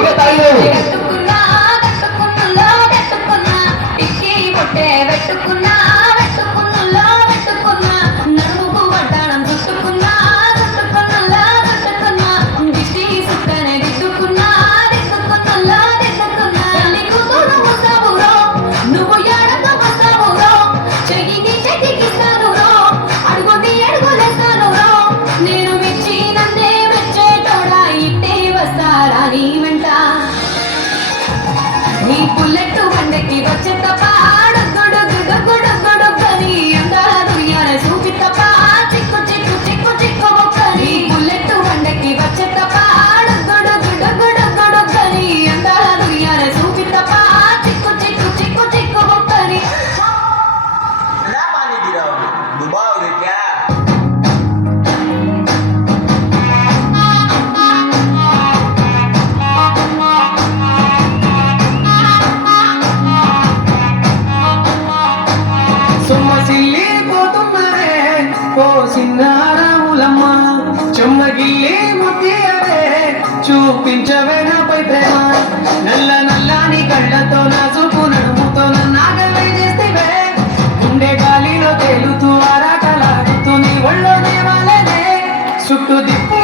గట్టిగా తాగిలేవు. నీ బుల్లెట్ వండకి వచ్చే తప్ప గుడు గుడు గుడు గుడు కని అందాలు యార సూపి తప్ప చిక్కు చిక్కు చిక్కు చిక్కు కని బుల్లెట్ వండకి వచ్చే తప్ప గుడు గుడు గుడు గుడు కని అందాలు యార సూపి తప్ప చిక్కు చిక్కు చిక్కు చిక్కు కని ना पानी गिराओ डुबाओगे क्या సిన్నారాములమ్మ చెమ్మగిల్లి ముత్తియవే చూపించవే నాపై ప్రేమ నల్ల నల్లాని కళ్ళతో నా చూపు నడుముతో నన్నాగలై చేస్తేవే ఉండే గాలిలో తేలుతూ ఆరాటలాడుతూ నీ ఒళ్ళో దేవాలనే చుట్టూ దిప్పు